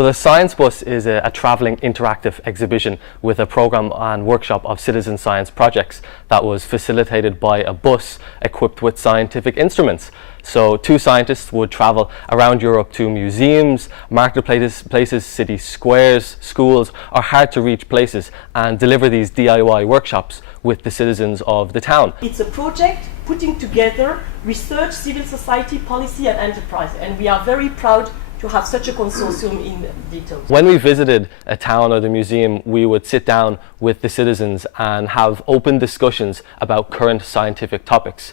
So the Science Bus is a travelling interactive exhibition with a programme and workshop of citizen science projects that was facilitated by a bus equipped with scientific instruments. So 2 scientists would travel around Europe to museums, marketplaces, city squares, schools, or hard to reach places and deliver these DIY workshops with the citizens of the town. It's a project putting together research, civil society, policy and enterprise, and we are very proud to have such a consortium in detail. When we visited a town or the museum, we would sit down with the citizens and have open discussions about current scientific topics.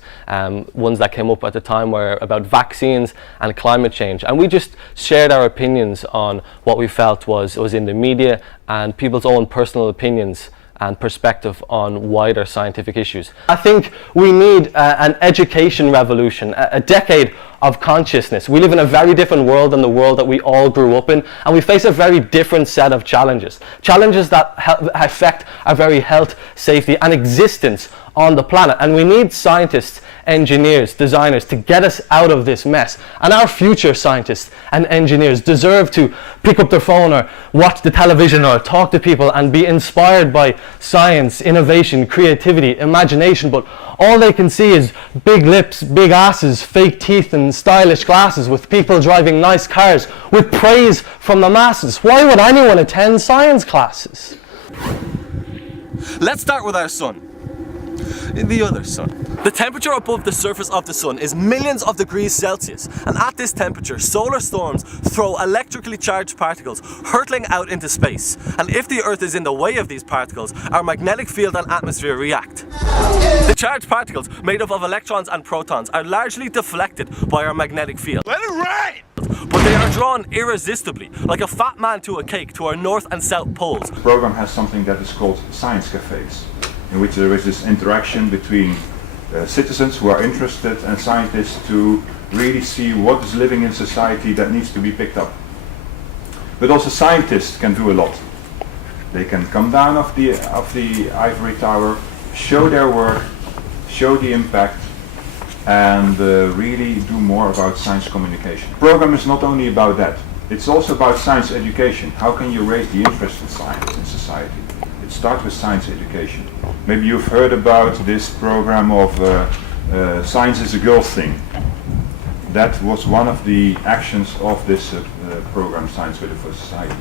Ones that came up at the time were about vaccines and climate change. And we just shared our opinions on what we felt was in the media and people's own personal opinions and perspective on wider scientific issues. I think we need an education revolution, a decade of consciousness. We live in a very different world than the world that we all grew up in, and we face a very different set of challenges. Challenges that affect our very health, safety and existence on the planet. And we need scientists, engineers, designers to get us out of this mess. And our future scientists and engineers deserve to pick up their phone or watch the television or talk to people and be inspired by science, innovation, creativity, imagination, but all they can see is big lips, big asses, fake teeth and stylish glasses with people driving nice cars with praise from the masses. Why would anyone attend science classes? Let's start with our sun. The other sun. The temperature above the surface of the sun is millions of degrees Celsius, and at this temperature solar storms throw electrically charged particles hurtling out into space, and if the Earth is in the way of these particles, our magnetic field and atmosphere react. The charged particles, made up of electrons and protons, are largely deflected by our magnetic field. Let it rain! But they are drawn irresistibly, like a fat man to a cake, to our north and south poles. The program has something that is called science cafes, in which there is this interaction between citizens who are interested and scientists to really see what is living in society that needs to be picked up. But also scientists can do a lot. They can come down off the ivory tower, show their work, show the impact, and really do more about science communication. The program is not only about that, it's also about science education. How can you raise the interest in science in society? It starts with science education. Maybe you've heard about this program of Science is a Girls thing. That was one of the actions of this program, Science Ready for Society.